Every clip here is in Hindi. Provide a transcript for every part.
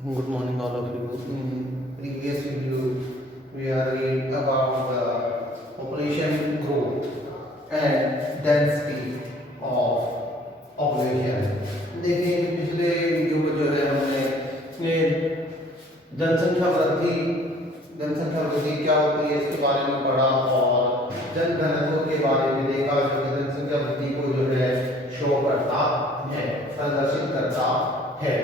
Good morning, all of you. In previous video, we are reading about the population growth and density of population. देखिए पिछले वीडियो में जो है हमने जनसंख्या वृद्धि क्या होती है इसके बारे में पढ़ा और जनघनत्व के बारे में देखा जो कि जनसंख्या वृद्धि को जो है शो करता है, प्रदर्शित करता है।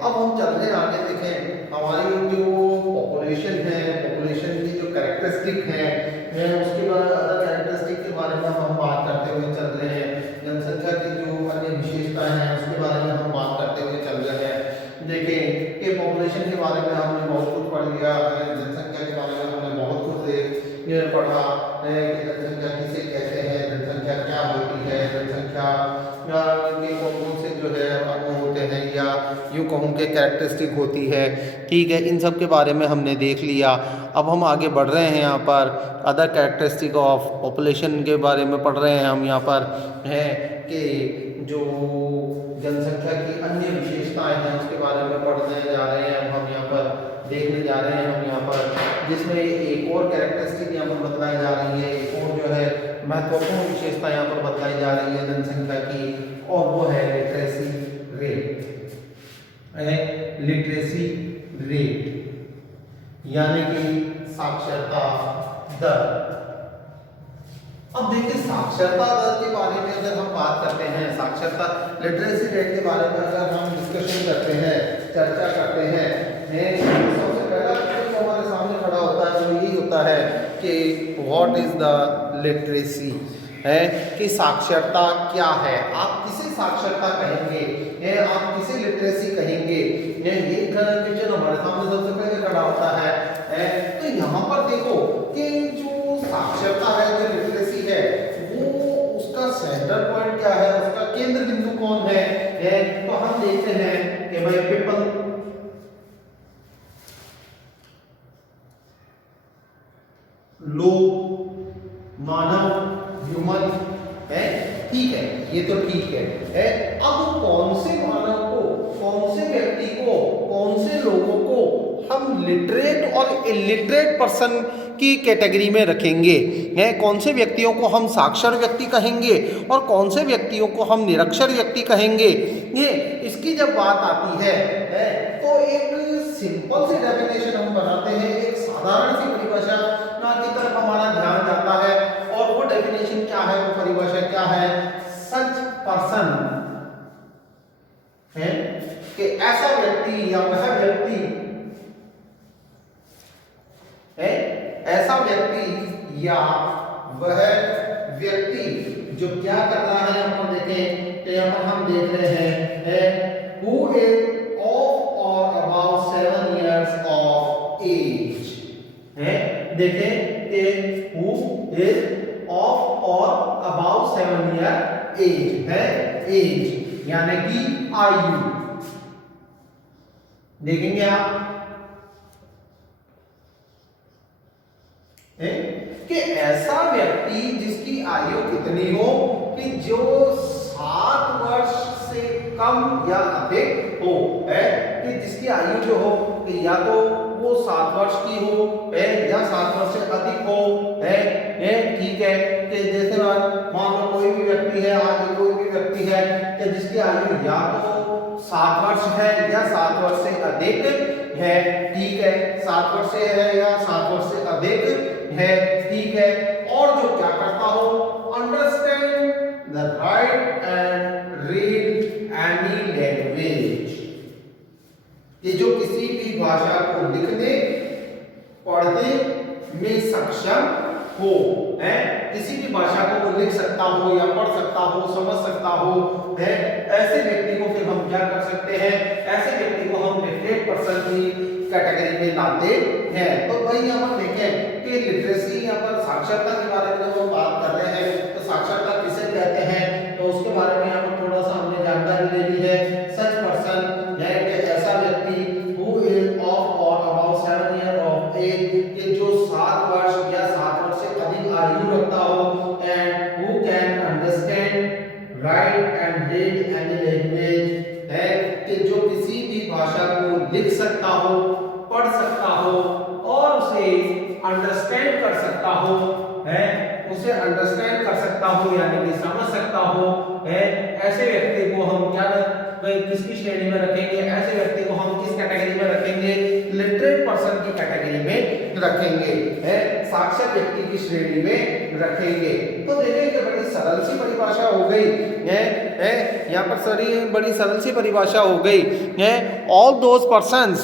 अब हम चलते हैं आगे, देखें हमारी जो पॉपुलेशन है, पॉपुलेशन की जो कैरेक्टरिस्टिक है उसके बाद अदर कैरेक्टरिस्टिक के बारे में हम बात करते हुए चल रहे हैं। जनसंख्या की जो अन्य विशेषताएं हैं उसके बारे में हम बात करते हुए चल रहे हैं। देखें कि पॉपुलेशन के बारे में हमने बहुत कुछ पढ़ लिया है, जनसंख्या के बारे में हमने बहुत कुछ पढ़ा है कि जनसंख्या किसे कहते हैं, जनसंख्या क्या होती है, जनसंख्या के कौन से जो है अंग होते हैं या यूँ कहूँ के कैरेक्टरिस्टिक होती है। ठीक है, इन सब के बारे में हमने देख लिया। अब हम आगे बढ़ रहे हैं, यहाँ पर अदर कैरेक्टरिस्टिक ऑफ पॉपुलेशन के बारे में पढ़ रहे हैं हम यहाँ पर है कि जो जनसंख्या की अन्य विशेषताएं हैं उसके बारे में पढ़ने जा रहे हैं। अब हम यहाँ पर देखने जा रहे हैं हम यहाँ पर, जिसमें एक और कैरेक्टरिस्टिक यहाँ पर बताई जा रही है, एक और जो है महत्वपूर्ण विशेषता यहाँ पर बताई जा रही है जनसंख्या की, और वो है लिटरेसी रेट। लिटरेसी रेट यानी कि साक्षरता दर। अब देखिए साक्षरता दर के बारे में अगर हम बात करते हैं, साक्षरता लिटरेसी रेट के बारे में अगर हम डिस्कशन करते हैं, चर्चा करते हैं, सबसे पहला जो हमारे सामने खड़ा होता है वो यही होता है कि व्हाट इज द लिटरेसी, है कि साक्षरता क्या है, आप किसे साक्षरता कहेंगे, आप किसे लिटरेसी कहेंगे। ये क्वेश्चन हमारे सामने सबसे पहले खड़ा होता है। तो यहाँ पर देखो कि जो साक्षरता है, जो लिटरेसी है, वो उसका सेंटर पॉइंट क्या है, उसका केंद्र बिंदु कौन है। तो हम देखते हैं कि भाई पीपल, लोग, मानव, ह्यूमन है, ठीक है, ये तो ठीक है। अब कौन से मानव को, कौन से व्यक्ति को, कौन से लोगों को हम लिटरेट और इलिटरेट पर्सन की कैटेगरी में रखेंगे, हैं कौन से व्यक्तियों को हम साक्षर व्यक्ति कहेंगे और कौन से व्यक्तियों को हम निरक्षर व्यक्ति कहेंगे। ये इसकी जब बात आती है तो एक सिंपल सी डेफिनेशन हम बनाते हैं, एक साधारण सी परिभाषा की तरफ हमारा ध्यान जाता है, और वो डेफिनेशन क्या है, वो परिभाषा क्या है, सच पर्सन है कि ऐसा व्यक्ति या वह व्यक्ति है, ऐसा व्यक्ति या वह व्यक्ति जो क्या कर रहा है। यहाँ पर देखें तो यहाँ पर हम देख रहे हैं हु इज ऑफ और अबाउट 7 years ऑफ एज है। देखें कि हु इज ऑफ और अबाउट 7 year एज है, एज यानी कि आयु। देखेंगे आप कि ऐसा व्यक्ति जिसकी आयु कितनी हो कि जो 7 वर्ष से कम या अधिक हो, है कि जिसकी आयु जो हो कि या तो वो 7 वर्ष की हो है या 7 वर्ष से अधिक हो, है ठीक है। कि जैसे मान लो कोई भी व्यक्ति है, आज कोई भी व्यक्ति है कि जिसकी आयु या तो 7 वर्ष है या 7 वर्ष से अधिक है, ठीक है, 7 वर्ष से है या 7 वर्ष से अधिक है, ठीक है, और जो क्या करता हो, understand the right and read any language, ये जो किसी भी भाषा को लिखने पढ़ने में सक्षम हो, है किसी भी भाषा को वो लिख सकता हो या पढ़ सकता हो, समझ सकता हो, है ऐसे व्यक्ति को फिर हम क्या कर सकते हैं, ऐसे व्यक्ति को हम लिटरेट पर्सन की कैटेगरी में लाते हैं। तो भाई यहाँ पर देखें कि लिटरेसी, यहाँ पर साक्षरता के बारे में जब हम बात कर रहे हैं तो साक्षरता किसे कहते हैं, तो उसके बारे में यहाँ पर थोड़ा सा हमने जानकारी ले ली है। सच पर्सन है कि ऐसा व्यक्ति हु इज ऑफ और अबाउट 7 years ऑफ एज, कि जो 7 वर्ष या 7 वर्ष से अधिक आयु रखता हो, and who can understand right and read any language, है कि जो किसी भी भाषा को सकता हो यानी कि समझ सकता हो, है ऐसे व्यक्ति को हम क्या किसकी श्रेणी में रखेंगे, ऐसे व्यक्ति को हम किस कैटेगरी में रखेंगे, लिटरेट पर्सन की कैटेगरी में रखेंगे, है साक्षर व्यक्ति की श्रेणी में रखेंगे। तो देखिए बड़ी सरल सी परिभाषा हो गई है यहाँ पर सारी बड़ी सरल सी परिभाषा हो गई है। All those persons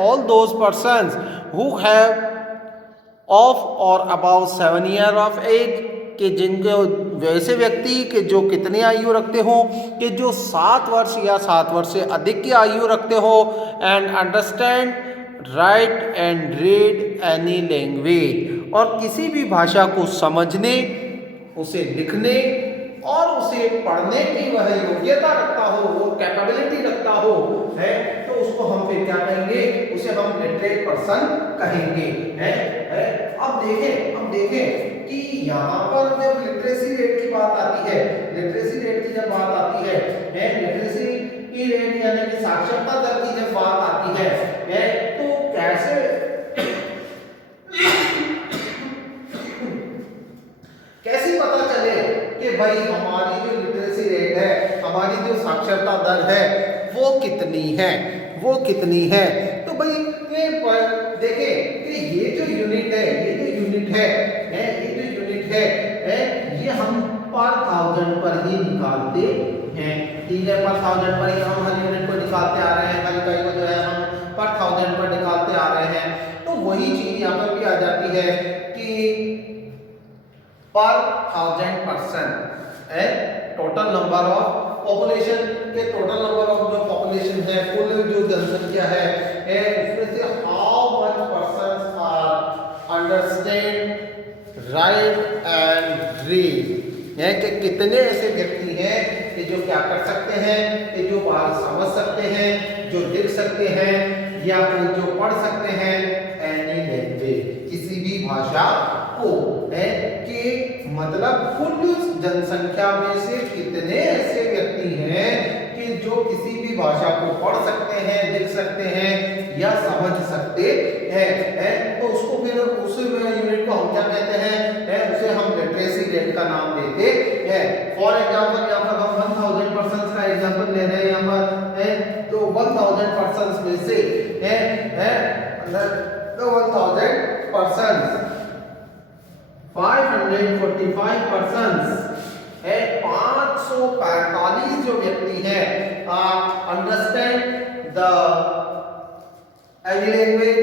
all those persons who have of और अबाउट 7 ईयर ऑफ एज, कि जिनके वैसे व्यक्ति के जो कितनी आयु रखते हो, कि जो 7 वर्ष या 7 वर्ष से अधिक की आयु रखते हो, and understand right and read any language, और किसी भी भाषा को समझने, उसे लिखने और उसे पढ़ने की वह योग्यता रखता हो, वो कैपेबिलिटी रखता हो, है तो उसको हम फिर क्या कहेंगे, उसे हम लिटरेट पर्सन कहेंगे, है अब देखें कि यहाँ पर जब लिटरेसी रेट की बात आती है, लिटरेसी रेट की जब बात आती है लिटरेसी की रेट यानी कि साक्षरता दर की जब बात आती है तो कैसे पता चले कि भाई हमारी जो लिटरेसी रेट है, हमारी जो साक्षरता दर है वो कितनी है, तो भाई ये देखें कि ये जो यूनिट है ये हम पर थाउजेंड पर ही निकालते हैं, ठीक है, पर थाउजेंड पर ही हम हर यूनिट को निकालते आ रहे हैं, हर इकाई को जो है हम पर थाउजेंड पर निकालते आ रहे हैं। तो वही चीज यहाँ पर भी आ जाती है कि पर 1000 पर्सन है टोटल नंबर ऑफ पॉपुलेशन के, टोटल नंबर ऑफ जो पॉपुलेशन है, कुल जो जनसंख्या है उसमें से how much persons are understand right and read, है कि कितने ऐसे व्यक्ति हैं कि जो क्या कर सकते हैं, कि जो बात समझ सकते हैं, जो लिख सकते हैं या फिर जो पढ़ सकते हैं एनी लैंग्वेज, किसी भी भाषा को, है कि मतलब कुल जनसंख्या में से कितने ऐसे व्यक्ति हैं कि जो किसी भी भाषा को पढ़ सकते हैं, लिख सकते हैं या समझ सकते हैं, तो उसको फिर उस यूनिट को हम क्या कहते हैं, उसे हम लिटरेसी रेट का नाम देते हैं। फॉर एग्जांपल यहाँ पर हम 1000 पर्सन्स का एग्जांपल ले रहे हैं यहाँ पर, तो 1000 पर्सन्स में से तो 1000 पर्सन्स 545 पर्सन्स है, 545 जो व्यक्ति हैं understand the any language,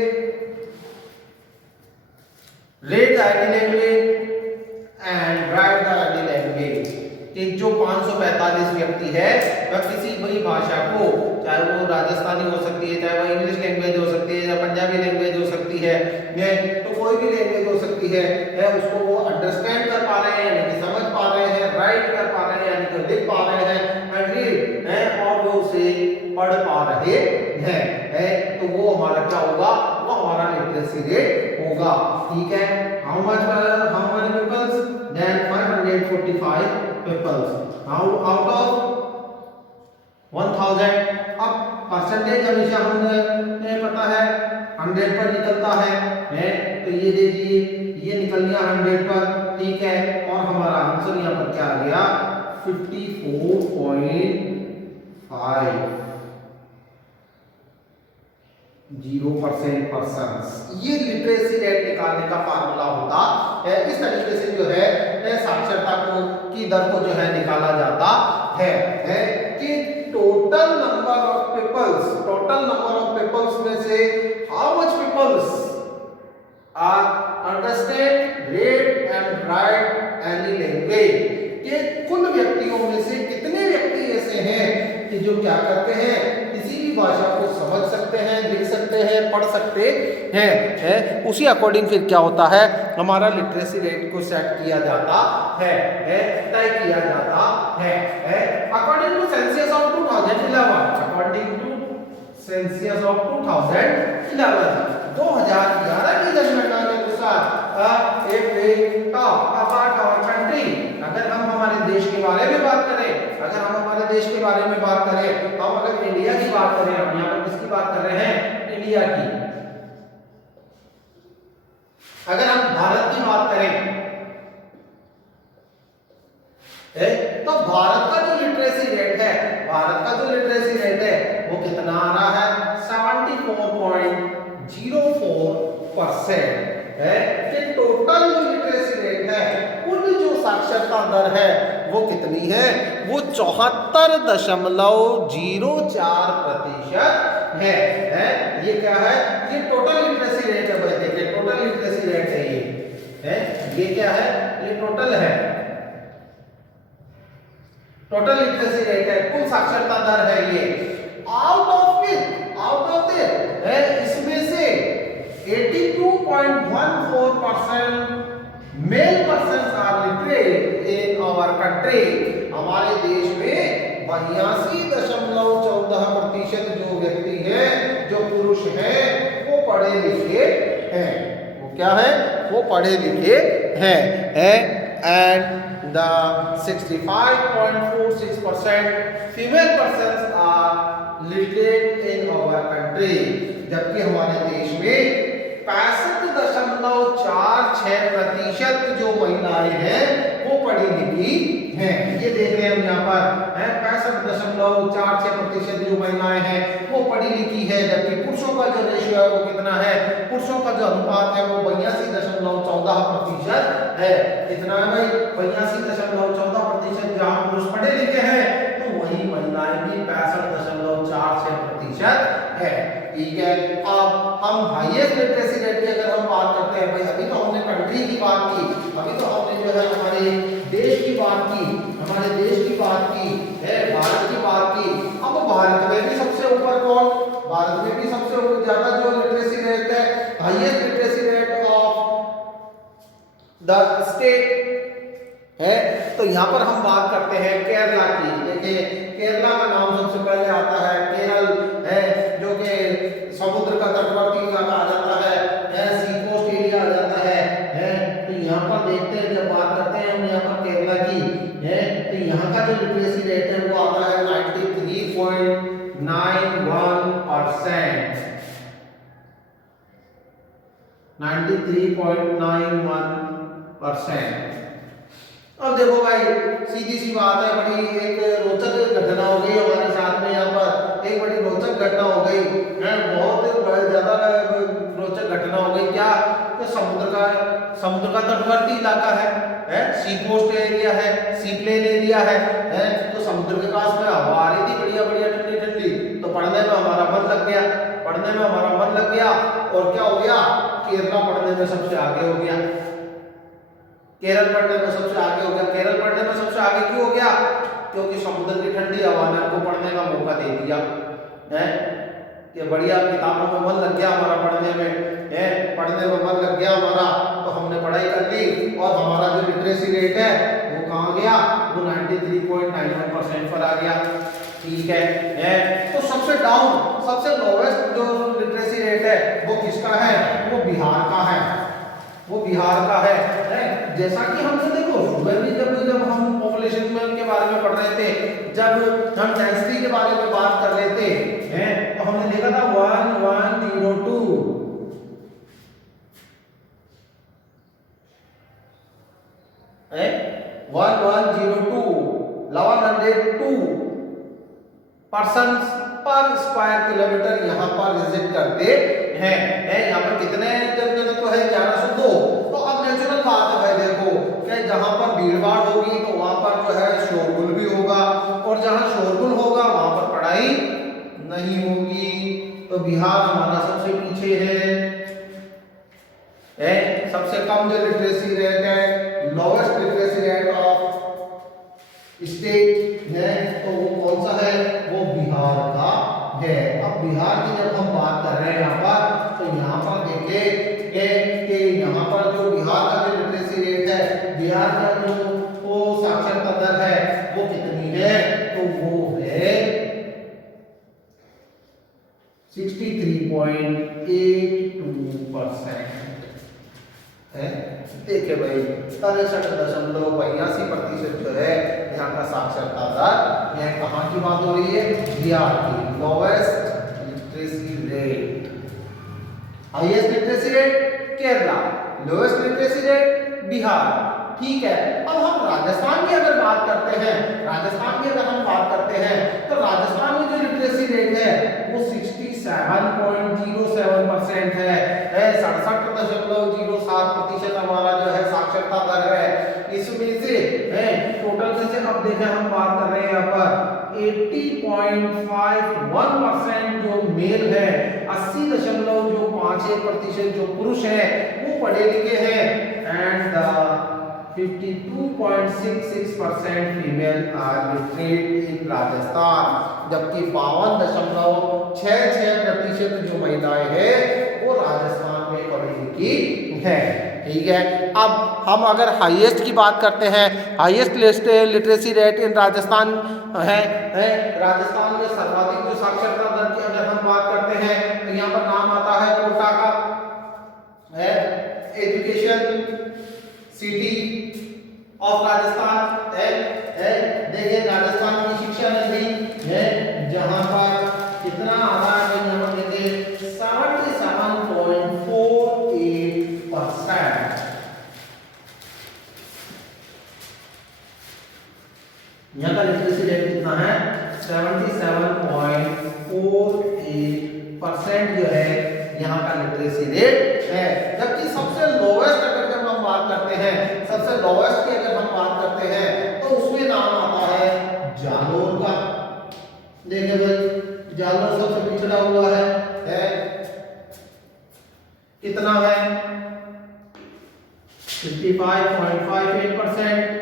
read any language and right the any language, कि जो 545 व्यक्ति है वह किसी भी भाषा को, चाहे वो राजस्थानी हो सकती है, चाहे वो इंग्लिश लैंग्वेज हो सकती है या पंजाबी लैंग्वेज हो सकती है, तो कोई भी लैंग्वेज हो सकती है उसको वो अंडरस्टैंड कर पा रहे हैं यानी कि समझ पा रहे हैं, राइट कर पा रहे हैं यानी कि लिख पा रहे हैं, एंड रीड है और वो उसे पढ़ पा रहे हैं, तो वो हमारा क्या होगा, वो हमारा लिटरेसी रेट होगा, ठीक है। How many peoples, then 545 peoples, now out of 1000, अब परसेंटेज हमेशा हमें पता है 100 पर निकलता है, तो ये देखिए ये निकल गया 100 पर, ठीक है, और हमारा आंसर यहाँ पर क्या आ गया 54.50% पर्सन्स। ये लिटरेसी रेट निकालने का फार्मूला होता है, इस तरीके से जो है साक्षरता की दर को जो है निकाला जाता है कि टोटल नंबर ऑफ पीपल्स में से how much peoples are understand read and write any language, कि कुल व्यक्तियों में से कितने व्यक्ति ऐसे हैं कि जो क्या करते हैं, किसी भी भाषा को समझ सकते हैं, लिख सकते हैं, पढ़ सकते हैं, उसी अकॉर्डिंग फिर क्या होता है, हमारा लिटरेसी रेट को सेट किया जाता है, तय किया जाता है। अकॉर्डिंग टू सेंसस ऑफ 2011 की जनगणना के अनुसार अगर हम हमारे देश के बारे में बात करें, तो हम अगर इंडिया की बात करें, हम यहाँ पर किसकी बात कर रहे हैं, इंडिया की। अगर हम भारत की बात करें तो भारत का जो लिटरेसी रेट है, भारत का जो लिटरेसी रेट है वो कितना आ रहा है 74.04% है कि टोटल जो लिटरेसी रेट है, कुल जो साक्षरता दर है वो कितनी है, वो 74.04% है। ये क्या है, ये टोटल लिटरेसी रेट है भाई, देखिए टोटल लिटरेसी रेट है ये क्या है, ये टोटल है, टोटल लिटरेसी रेट है, कुल साक्षरता दर है ये। आउट ऑफ इट है, इसमें से 82.14% male persons are literate in our country. हमारे देश में 82.14% जो व्यक्ति हैं, जो पुरुष हैं, वो पढ़े लिखे हैं। वो क्या है, वो पढ़े लिखे हैं। And the 65.46% female persons are literate in our country, जबकि हमारे देश में 65.46% जो महिलाएं हैं वो पढ़ी लिखी हैं। ये देख रहे हैं हम यहाँ पर है, 65.46% जो महिलाएं हैं वो पढ़ी लिखी है, जबकि पुरुषों का जो रेशियो है वो कितना है, पुरुषों का जो अनुपात है वो 82.14% है। कितना है भाई, 82.14%। जहां पुरुष पढ़े लिखे हैं तो वही महिलाएं भी 65.46% है। ठीक है, अब हम हाईएस्ट लिटरेसी रेट की अगर हम बात करते हैं भाई, अभी तो हमने कंट्री की बात की, अभी तो हमने जो है हमारे देश की बात की, हमारे देश की बात की है, भारत की बात की। अब भारत में भी सबसे ऊपर कौन, भारत में भी सबसे ज्यादा जो लिटरेसी रेट है, highest literacy rate of the state है, तो यहाँ पर हम बात करते हैं केरला की। देखिए केरला का नाम सबसे पहले आता है, केरल है जो कि समुद्र का तटवर्ती इलाका आ जाता है, सी कोस्ट एरिया आ जाता है। तो यहाँ पर देखते हैं, जब बात करते हैं हम यहाँ पर केरला की है, तो यहाँ का जो लिटरेसी रेट है वो आता है 93.91%। 93.91%। अब देखो भाई, सीधी सी बात है, बड़ी एक रोचक घटना हो गई हमारे साथ में, यहाँ पर एक बड़ी रोचक घटना हो गई है, बहुत ज्यादा रोचक घटना हो गई। क्या, तो समुद्र का तटवर्ती इलाका है, सी कोस्ट एरिया है, सी प्लेन एरिया है, तो समुद्र के पास में हवा आ रही थी बढ़िया बढ़िया ठंडी ठंडी, तो पढ़ने में हमारा मन लग गया, और क्या हो गया, केरला पढ़ने में सबसे आगे हो गया, केरल पढ़ने में सबसे आगे हो गया। केरल पढ़ने में सबसे आगे क्यों हो गया, क्योंकि समुद्र की ठंडी हवा ने हमको पढ़ने का मौका दे दिया है, कि बढ़िया किताबों में मन लग गया हमारा, पढ़ने में मन लग गया हमारा, तो हमने पढ़ाई कर ली, और हमारा जो लिटरेसी रेट है वो कहाँ गया, वो 93.91% पर आ गया। ठीक है, तो सबसे डाउन, सबसे लोवेस्ट जो लिटरेसी रेट है वो किसका है, वो बिहार का है, वो बिहार का है। जैसा कि हमने देखो सुबह भी जब हम पॉपुलेशन में के बारे में पढ़ रहे थे, जब हम डेंसिटी के बारे में बात कर रहे थे, तो हमने देखा था 1102 पर्सन्स पर स्क्वायर किलोमीटर यहाँ पर विजिट करते हैं। यहाँ पर कितने जनघनत्व है, 1102। तो अब नेचुरल बात है भाई, देखो कि जहाँ पर भीड़भाड़ होगी तो वहां पर जो है शोरगुल भी होगा, और जहाँ शोरगुल होगा वहां पर पढ़ाई नहीं होगी। तो बिहार हमारा सबसे पीछे है, सबसे कम जो लिटरेसी रेट है, lowest literacy rate of state है, तो वो कौन सा है, वो बिहार का है। अब बिहार की जब हम बात कर रहे हैं यहाँ पर, तो यहाँ पर देखिए कि यहाँ पर जो बिहार का जो लिटरेसी रेट है, बिहार का जो वो साक्षरता दर है वो कितनी है, तो वो है 63.82% है। देखिए भाई 63.82% जो है यहाँ का साक्षरता दर, यह कहाँ की बात हो रही है, बिहार की। Lowest literacy rate, highest literacy rate Kerala, lowest literacy rate Bihar. ठीक है, अब हम राजस्थान की अगर बात करते हैं, राजस्थान की अगर हम बात करते हैं, तो राजस्थान में जो लिटरेसी रेट है वो 67.07% है। 67.07% हमारा जो है साक्षरता दर है। इसमें से टोटल से अब देखें हम बात कर रहे हैं यहाँ पर 80.51% जो मेल है, 80.51% जो पुरुष है वो पढ़े लिखे हैं, एंड 52.66% फीमेल आर लिटरेट इन राजस्थान, जबकि 52.66% जो महिलाएं हैं वो राजस्थान में पढ़ी लिखी है। ठीक है, अब हम अगर हाईएस्ट की बात करते हैं, highest literacy rate in Rajasthan है राजस्थान में सर्वाधिक जो साक्षरता दर की अगर हम बात करते हैं तो यहाँ पर नाम आता है कोटा का, है एजुकेशन सिटी ऑफ राजस्थान है। देखिए राजस्थान की शिक्षा नदी है जहां पर कितना आ रहा है, यहाँ पर देखिए 77.48%। यहाँ का लिटरेसी रेट कितना है, 77.48% जो है यहाँ का लिटरेसी रेट है। जबकि सबसे लोवेस्ट अगर जब हम बात करते हैं, सबसे लोवेस्ट की अगर हम बात करते हैं तो उसमें नाम आता है जालोर का। देखिए भाई जालोर सबसे पिछड़ा हुआ है कितना है 55.58%,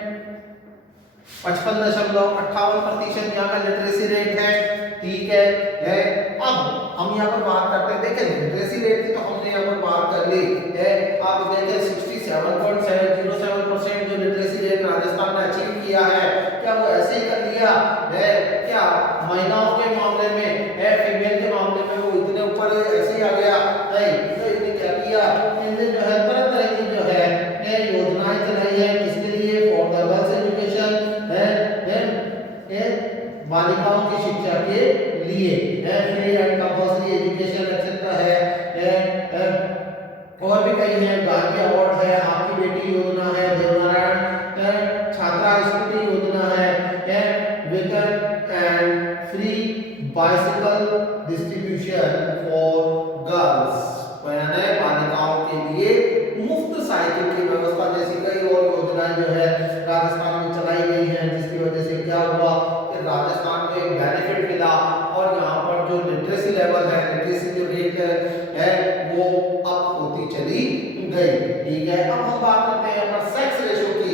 55.58% यहाँ का लिटरेसी रेट है। ठीक है, अब हम यहाँ पर बात करते हैं, देखिए लिटरेसी रेट की तो हमने यहाँ पर बात कर ली है। आप देखिए 67.07% जो लिटरेसी रेट राजस्थान ने अचीव किया है, क्या वो ऐसे ही कर लिया है क्या? महिलाओं के मामले में फीमेल के मामले में वो इतने ऊपर ऐसे ही आ गया? नहीं, तो इन्हें क्या किया, इन्हें जो है तरह तरह की जो है योजनाएं चलाई है, किसके लिए, फॉर द गर्ल्स एजुकेशन बालिकाओं की शिक्षा के लिए free and compulsory education etcetera है, और भी कई है, गांधी अवार्ड है, आपकी बेटी योजना है, देवनारायण छात्रा स्कूटी योजना है, वेतन and free bicycle distribution for girls, यानी बालिकाओं के लिए मुफ्त साइकिल की व्यवस्था जैसी कई और योजनाएं जो है राजस्थान में चलाई गई हैं, जिसकी वजह से क्या हुआ कि राजस्थान को एक बेनिफिट मिला और यहाँ पर जो लिटरेसी लेवल है, लिटरेसी जो रेट है वो अप होती चली गई। ठीक है, अब हम बात करते हैं अपना सेक्स रेशियो की,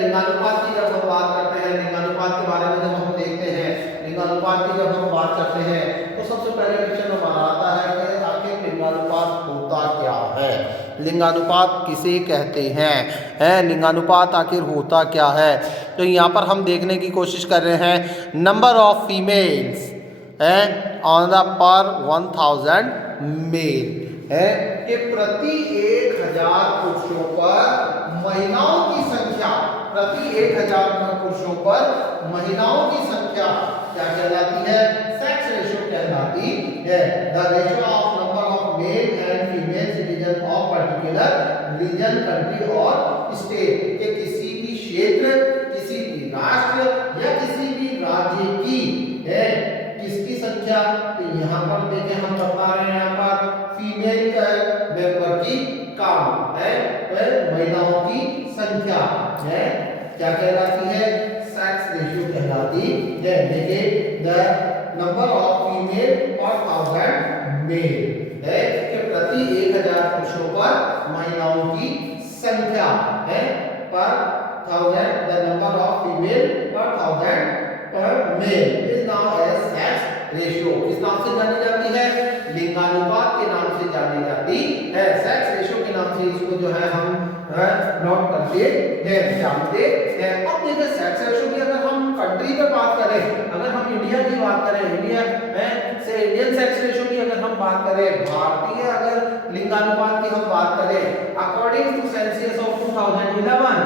लिंगानुपात की। जब हम बात करते हैं लिंगानुपात के बारे में, जब हम देखते हैं लिंगानुपात की जब हम बात करते हैं तो सबसे पहले क्वेश्चन हमारा आता है कि आखिर लिंगानुपात होता क्या है, लिंगानुपात किसे कहते हैं, लिंगानुपात आखिर होता क्या है। तो यहाँ पर हम देखने की कोशिश कर रहे हैं number of females on the per 1000 mail है कि प्रति 1000 पुरुषों पर महिलाओं की संख्या, प्रति 1000 पुरुषों पर महिलाओं की संख्या क्या कहलाती है, सेक्स रेशियो कहलाती है। The ratio of number of male and female citizen of particular region, country और स्टेट, के किसी भी क्षेत्र, किसी भी राष्ट्र या किसी भी राज्य की किसकी संख्या, तो यहाँ पर देखें हम बता रहे हैं यहाँ पर फीमेल मेंबर की काउंट है, महिलाओं की संख्या है क्या कहलाती है, सेक्स रेशियो कहलाती है। देखिए the number of female per 1000 mail है कि प्रति 1000 पुरुषों पर महिलाओं की संख्या है पर 1000, the number of female per 1000 per male is known as sex ratio. किस नाम से जानी जाती है, लिंगानुपात के नाम से जानी जाती है। सेक्स रेशियो के नाम से इसको जो है हम नोट करते हैं, जानते हैं। अब देखिए सेक्स रेशियो की अगर हम कंट्री पे बात करें, अगर हम इंडिया की बात करें, इंडिया से इंडियन सेक्स रेशियो की अगर हम बात करें, भारतीय अगर लिंगानुपात की हम बात करें, अकॉर्डिंग टू सेंसस ऑफ 2011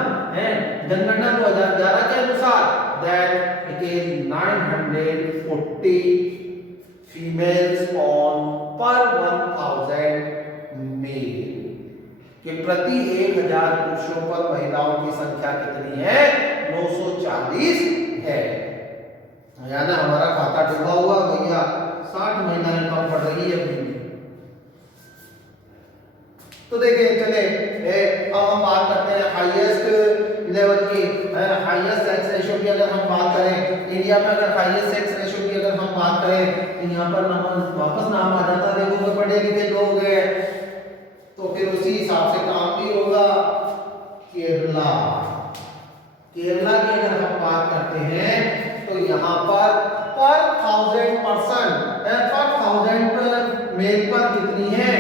जनगणना 2011 के अनुसार that it is 940 females on पर 1000 मेल, कि प्रति 1000 पुरुषों पर महिलाओं की संख्या कितनी है, 940 है। यानी हमारा खाता डूबा हुआ भैया, 60 महिलाएं कम पड़ रही है अभी भी। तो देखिए चले अब हम बात करते हैं हाईएस्ट लेवल की, हाईएस्ट सेक्स रेशियो की अगर हम बात करें इंडिया में, अगर हाईएस्ट सेक्स रेशियो की अगर हम बात करें तो यहाँ पर वापस नाम आ जाता है। देखो पढ़े लिखे लोग हैं तो फिर उसी हिसाब से काम भी होगा। केरला, केरला की अगर हम बात करते हैं तो यहाँ पर 1000% पर 1000 मेल पर कितनी है?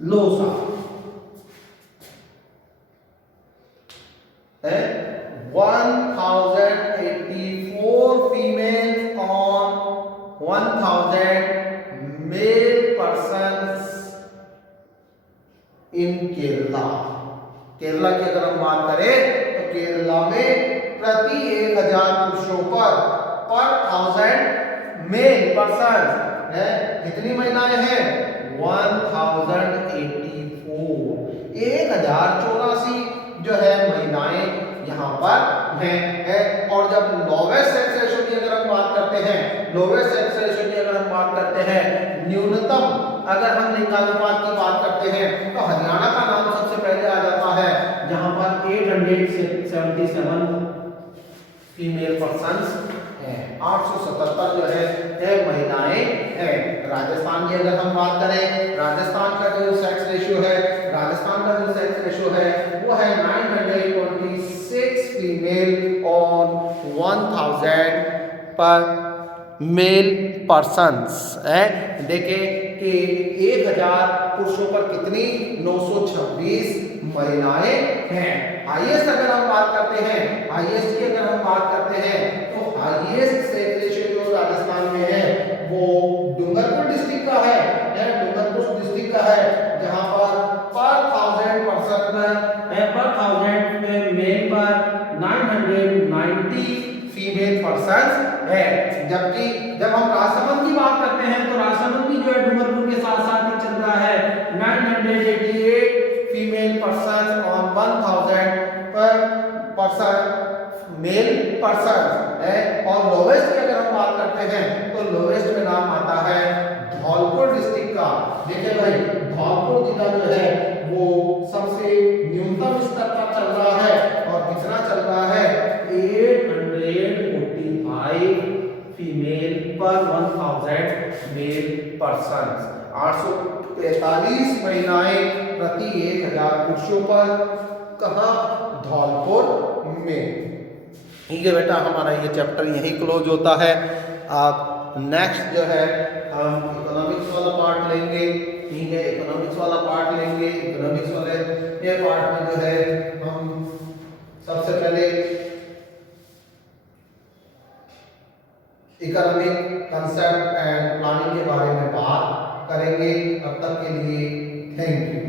लोसा है 1084 female on 1000 male persons in Kerala. Kerala की अगर हम बात करें तो केरला में प्रति 1000 पुरुषों पर 1000 मेल पर्सन है कितनी महिलाएं हैं? 1084, 1084 जो है महिलाएं यहाँ पर हैं। और जब लोवेस्ट सेक्स रेशियो की अगर हम बात करते हैं, लोवेस्ट सेक्स रेशियो की अगर हम बात करते हैं, न्यूनतम अगर हम लिंगानुपात की बात करते हैं तो हरियाणा का नाम सबसे पहले आ जाता है, जहां पर 877 फीमेल पर्सन्स हैं, 877 जो है महिलाएं हैं। राजस्थान की अगर हम बात करें, राजस्थान का जो सेक्स रेशियो है, राजस्थान का जो सेक्स रेशियो है वो है 926 female on 1000 per mail persons है। देखें कि 1000 पुरुषों पर कितनी? 926 महिलाएं हैं। हाईएस्ट अगर हम बात करते हैं, हाईएस्ट की अगर हम बात करते हैं तो हाईएस्ट सेक्स रेशियो जो राजस्थान में है वो डूंगरपुर डिस्ट्रिक्ट का है, डूंगरपुर डिस्ट्रिक्ट का है, जहां पर 1000 पर्सन पर 1000 मेल पर 990 फीमेल पर्सन है। जबकि जब हम राजसमंद की बात करते हैं तो राजसमंद भी जो है डूंगरपुर के साथ साथ ही चल रहा है, 988 फीमेल पर्सन ऑन 1000 पर पर्सन मेल पर्सन है। और लोवेस्ट की अगर हम बात करते हैं तो लोवेस्ट में नाम आता है धौलपुर डिस्ट्रिक्ट का। देखिए भाई, धौलपुर जिला जो है वो सबसे न्यूनतम स्तर पर चल रहा है, और कितना चल रहा है? 845 फीमेल पर 1000 मेल पर्सन, 845 महिलाएं प्रति 1000 पुरुषों पर, कहां? धौलपुर में। ठीक है बेटा, हमारा ये चैप्टर यही क्लोज होता है। आप नेक्स्ट जो है हम इकोनॉमिक्स वाला पार्ट लेंगे। ठीक है, इकोनॉमिक्स वाला पार्ट लेंगे। इकोनॉमिक्स वाले ये पार्ट में जो है हम सबसे पहले इकोनॉमिक कंसेप्ट एंड प्लानिंग के बारे में बात करेंगे। तब तक के लिए थैंक यू।